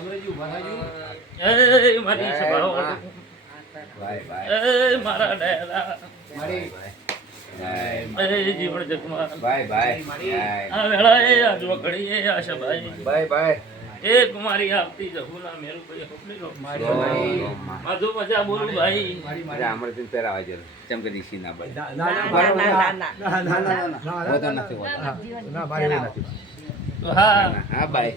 એ મારી સભા એ મારા ડાયરા એ જીવન જગમાં આ વેળા એ આ જોગડી એ આશાભાઈ એ કુમારી આપતી જહુના મેરું ભાઈ હોપલી રો માધુ મજા બોલું ભાઈ મજા અમરદીન પહેરાવા જેલ ચમ કે દીસી ના ભાઈ ના મારી નથી હા હા ભાઈ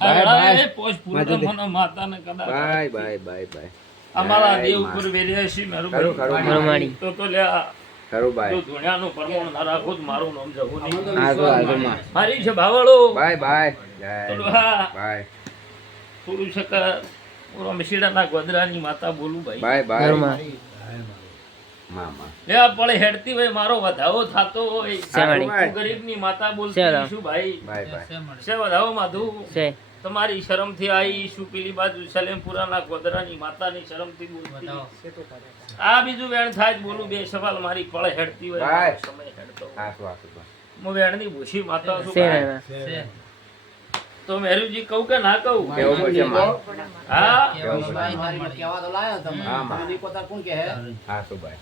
બાય પોષ પૂર્ણ મનો માતાને કદા બાય અમારા દેવ ઉપર વેરિયાસી મેરું ભાઈ તો લ્યા ખરું ભાઈ તો દુનિયાનું પરમોણ ના રાખો તો મારું નામ જવું નહીં આ મારી છે ભાવળો બાય બાય પુરુષ પૂરો મિશીડાના ગોદરાની માતા બોલું ભાઈ બાય મામા લે પડે હેડતી હોય મારો વધાવો થાતો હોય ગરીબની માતા બોલતી શું ભાઈ છે વધાવો માધુ તમારી શરમથી આવી શું પેલી બાજુ સલેમપુરાના ગોદરાની માતાની શરમથી બોલતી આ બીજું વેણ થાય બોલું બે સવાલ મારી પડે હેડતી હોય સમય હેડતો હું વેણની ભૂસી માતા છું તો મેરુજી કહું કે ના કહું હા કેવા તો લાયો તમે મને પોતા કોણ કે હે હા તો ભાઈ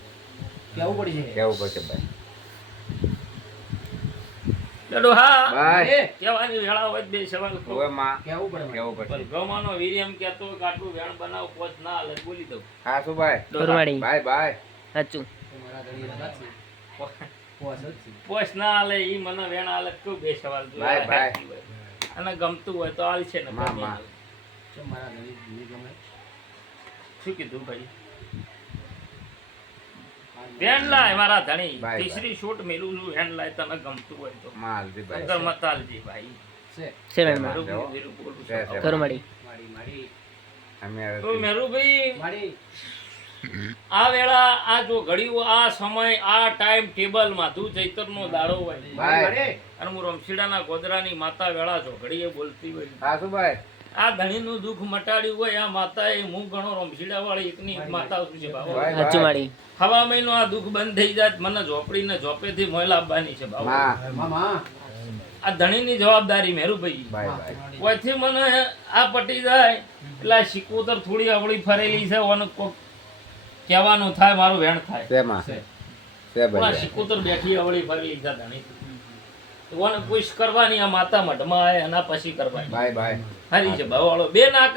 કેવું પડી છે કેવું પડશે ભાઈ લડો હા ભાઈ કેવાની વેળા હોય બે સવાલ ઓય માં કેવું પડે કેવું પડશે ગમાનો વીર્યમ કહેતો કાટલું વેણ બનાવ પોચ ના હાલે બોલી દઉં હા તો ભાઈ બાય સાચું તમારા ઘડી રાત પોચ ના હાલે ઈ મને વેણ હાલે કેવું બે સવાલ જો બાય અને ગમતું હોય તો હાલ છે ને મામા મારા ઘડી ગમે શું કીધું ભાઈ વેણ લાય મારા ધણી બાય. તીસરી શૂટ મેલું છું વેણ લાય તને ગમતું હોય તો માલજી ભાઈ અગર મતાલજી ભાઈ છે શેરણમાં મેરું મેરું બોલું છું. છે. કરમાડી માડી અમે તો મેરુભાઈ માડી આ વેળા આ જો ઘડીઓ આ સમય આ ટાઈમ ટેબલ માધુ ચૈતરનો દાડો હોય બાય અને હું રમશીડાના ગોદરાની માતા વેળા જો ઘડીએ બોલતી હોય હા તો ભાઈ આ ધણીનું દુઃખ મટાડ્યું હોય આ માતાએ હું ઘણો રમશીડા વાળી એકની એક માતા છું છે બાબા બાય. સાચું માડી હવા મહિનો આ દુઃખ બંધ થઈ જાય મને ઝોપડીને ઝોપેથી મોય લાવવાની છે બાબા મામા આ ધણીની જવાબદારી મેરુભાઈ બાય ઓયથી મને આ પટી જાય એટલે આ શિકોતર થોડી અવળી ફરેલી છે ઓને કોક કહેવાનું થાય મારું વેણ થાય શેમાં છે પણ આ ભાઈ શિકોતર બેઠી અવળી ફરેલી છે ધણી ઓને પુશ કરવાની આ માતા મઢમાં આવે એના પછી કરવાની બાય હારી છે ભાવાળો બે નાક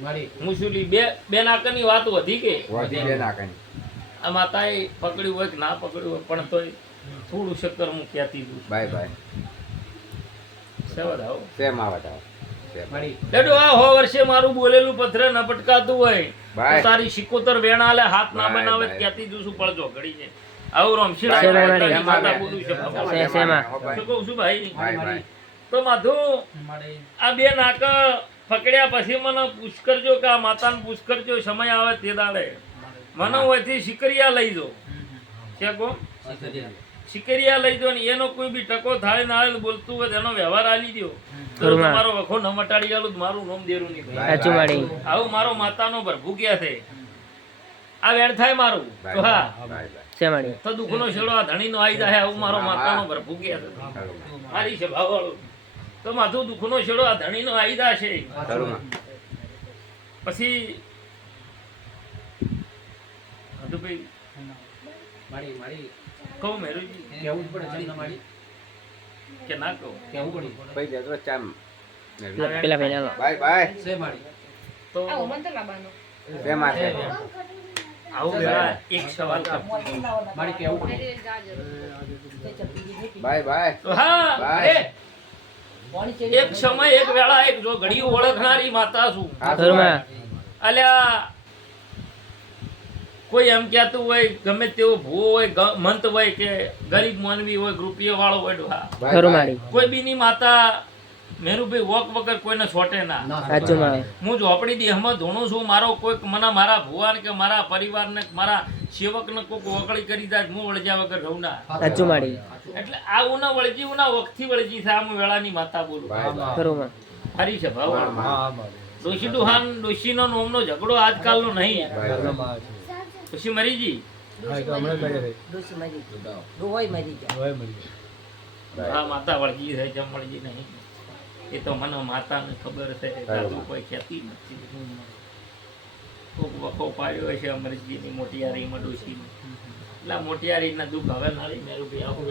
માડી મુસુલી બે નાકની વાત વધી કે વાજી બે નાખની આ માતાએ પકડ્યું હોય કે ના પકડ્યું હોય પણ તોય થોડું શક્કર હું કહેતી હતું બાય સેવા આવો શેમાં બતાવો માડી લેડો આ હો વર્ષે મારું બોલેલું પથરે ન પટકાતું હોય બાય. તો તારી શિકોતર વેણાલે હાથ ના બાય, બનાવે બાય. કહેતી દઉં છું પડજો ઘડી છે આવું રમશીડા શેરણા માતાની વાળી. માતા બોલું છે બાબા. શેમાં શું કહું છું ભાઈ બાય તો માધુ માડી આ બે નાક પકડ્યા પછી મને પૂછ કરજો કે આ માતાને પૂછ કરજો સમય આવે તે દાડે મને હોયથી શિકરિયા લઈ જો છે કો શિકરિયા લઈ જો ને એનો કોઈ બી ટકો થાય ના આવે બોલતું હોય તો એનો વ્યવહાર આલી દો તો ઘરમાં. તમારો વખો ન મટાડી આલું તો મારું નામ દેરું નહીં ભાઈ સાચું માડી આવું મારો માતાનો ભરભૂક્યા છે આ વેણ થાય મારું તો હા છે માડી તો દુઃખનો છેડો આ ધણીનો આવી જાય આવું મારો માતાનો ભરભૂક્યા છે મારી છે ભાવવાળું તો માથું દુઃખનો છેડો આ ધણીનો આવી જાય છે પછી ભાઈ માડી માડી કહું મેરુજી કેવું જ પડે છે ને માડી કે ના કહું કેવું પડી ભાઈ દેતો ચામ પેલા ભાઈ બાય છે માડી તો શેમાં છે આવું વેળા એક સવાલ કર માડી કેવું પડી બાય તો હા બાય. એક સમય એક વેળા એક જો ઘડી ઓળખનારી માતા છું હા તો ઘરમાં અલ્યા કોઈ એમ કહેતું હોય ગમે તેવો ભૂવો હોય મંત હોય કે ગરીબ માનવી હોય રૂપિયા વાળો હોય ડોહા ખરું માડી કોઈ બીની માતા મેરુભાઈ વોક વગર કોઈને છોટે ના સાચું માડી હું ઝોપડી દેહમાં ધોણું છું મારો કોઈક મને મારા ભુવાને કે મારા પરિવારને કે મારા સેવકને કોઈક વકળી કરી જાય હું વળજ્યા વગર રહું ના સાચું માડી એટલે આ ઉના વળજી ઉના વખથી વળજી છે આમ વેળાની માતા બોલું ખરું માં હરી છે ભાવ ડોશી ડુહાન ડોશીનો નોમનો ઝઘડો આજકાલનો નહીં પછી મરીજી હા માતા વળજી છે જમ વળજી નહીં એ તો મને માતાને ખબર છે દાદુ કોઈ કહેતી નથી કોક વખો પાડ્યો છે અમરજીની મોટિયારીમાં ડોશીની એટલે મોટિયારીના દુઃખ હવે નારી મેરું બી આવું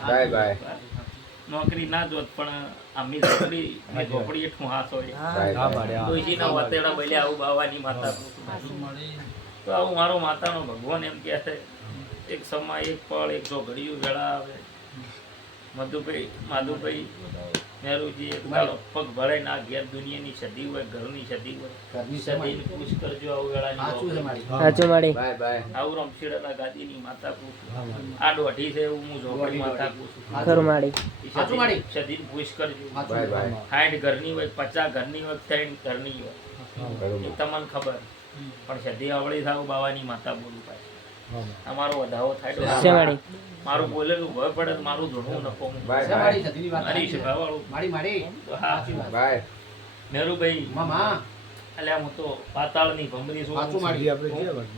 બાય બાય નોકરી ના જોત પણ આમની ઝોપડી હેઠું હાથ હોય ડોશીના વતેડા બલ્યા આવું બાવાની માતા તો આવું મારો માતાનો ભગવાન એમ કહે છે એક સમય એક પળ એક જો ઘડિયું વેળા આવે માધુભાઈ મેરુજી એક દાડો પગ ભરાય ના ઘેર દુનિયાની સદી હોય ઘરની સદી હોય સદીને પૂછ કરજો આવું વેળાની સાચું માડી બાય બાય આવું રમશીડાના ગાદીની માતા પૂછું આ દોઢી છે એવું હું ઝોપડી માતા પૂછું ખરું માડી સાચું માડી. સદીને પૂછ કરજો બાય બાય 60 ઘરની હોય 50 ઘરની હોય 60 ઘરની હોય બરોબર એ તમને ખબર પણ સદી આવડી થાવ બાવાની માતા બોલું પાછી અમારો વધાવો થાય છે માડી મારું બોલેલું ભય પડે તો મારું ધૂણું નફો બાય છે બાય મારી સતીની વાત મારી છે ભાવાળું મારી મારી હા બાય મેરુભાઈ મામા અલ્યા હું તો પાતાળની ભમરી છું સાચું માડી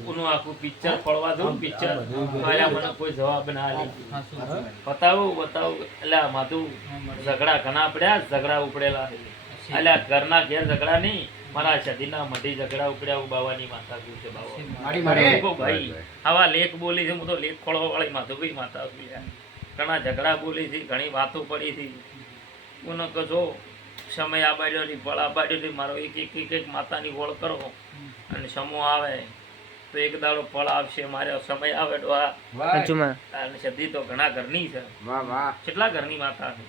ઉનું આખું પિક્ચર પડવા દઉં પિક્ચર અલ્યા મને કોઈ જવાબ ના આલે બતાવું અલ્યા માધું ઝઘડા ઘણા પડ્યા ઝઘડા ઉપડેલા અલ્યા ઘરના ઘેર ઝઘડા નહીં મારા સદીના મઢી ઝઘડા ઉપડ્યા હું બાવાની માતા કહું છે બાવા માડી માડી ભાઈ આવા લેખ બોલી છે હું તો લેખ ખોળવા વાળી માધુભાઈ માતા છું યાર ઘણા ઝઘડા બોલી હતી ઘણી વાતો પડી હતી હું કહો સમય આબાડ્યો નહીં ફળ આબાડ્યો નહીં મારો એક માતાની ઓળ કરો અને સમૂહ આવે તો એક દાડો ફળ આવશે મારે સમય આવે તો આ સાચું માં અને સદી તો ઘણા ઘરની છે માં કેટલા ઘરની માતા છે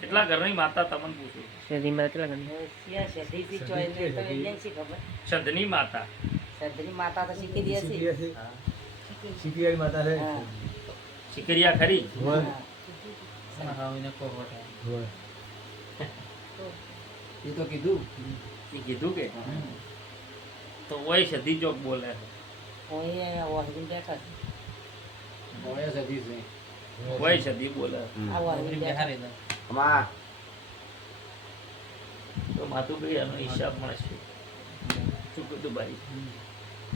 કેટલા ઘરની માતા તમને પૂછું સદી માં કેટલા ગણી સદની માતા સિકરિયા ખરી એ તો કીધું એ કીધું કે તો ઓય સદી ચોક બોલે ઓય સતી છે ઓય સદી બોલે માં તો માતુભાઈ આનો હિસાબ મળશે શું કીધું ભાઈ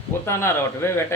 પોતાના રોટવે વેટા